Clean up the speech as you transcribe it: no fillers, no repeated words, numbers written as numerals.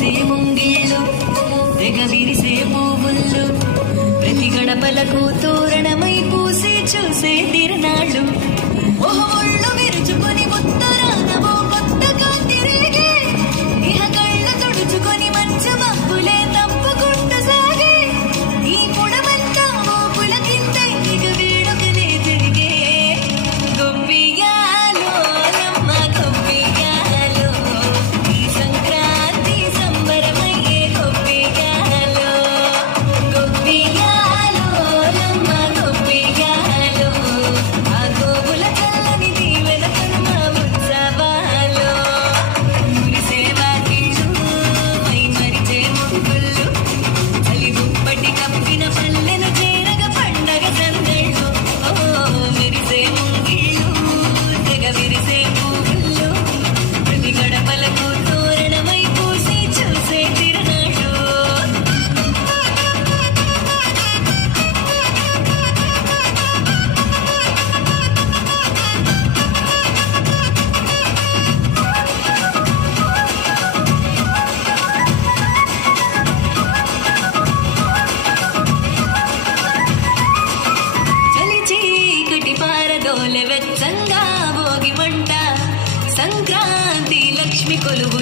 మెరిసే ముంగిళ్ళు తెగ విరిసే పువ్వుళ్ళు ప్రతి గడపలకు తోరణమై పూసి చూసే తిరునాళ్ళు ఒళ్ళు విరుచుకొని ఉత్తరానవో కొత్త కాంతి రేగే ఇహ కళ్ళు తుడుచుకొని మంచు మబ్బులే తప్పుకుంటూ సాగే ఈ పుడమంతా మోపుల కిందే ఇక వేడుకనే తిరిగే గొప్పియాలో నమ్మ గొప్పియాలో ఈ సంక్రాంతి సంబరమయ్యే గొప్పియాలో గొప్పియాలో నమ్మ గొప్పియాలో ఆ గోవుల చల్లని దీవెన కనుమ ఉత్సవాలో మురిసే వాకిళ్ళు మై మరిచే ముగ్గుళ్ళు చలి దుప్పటి కప్పిన పల్లెను చేరగ పండగ సందళ్ళు మెరిసే ముంగిళ్ళు తెగ విరిసే పువ్వుళ్ళు ప్రతి గడపలకు తోరణమై పూసి చూసే తిరునాళ్ళు చలి చీకటి పారదోలె వెచ్చంగా భోగి మంట సంక్రాంతి లక్ష్మి కొలువు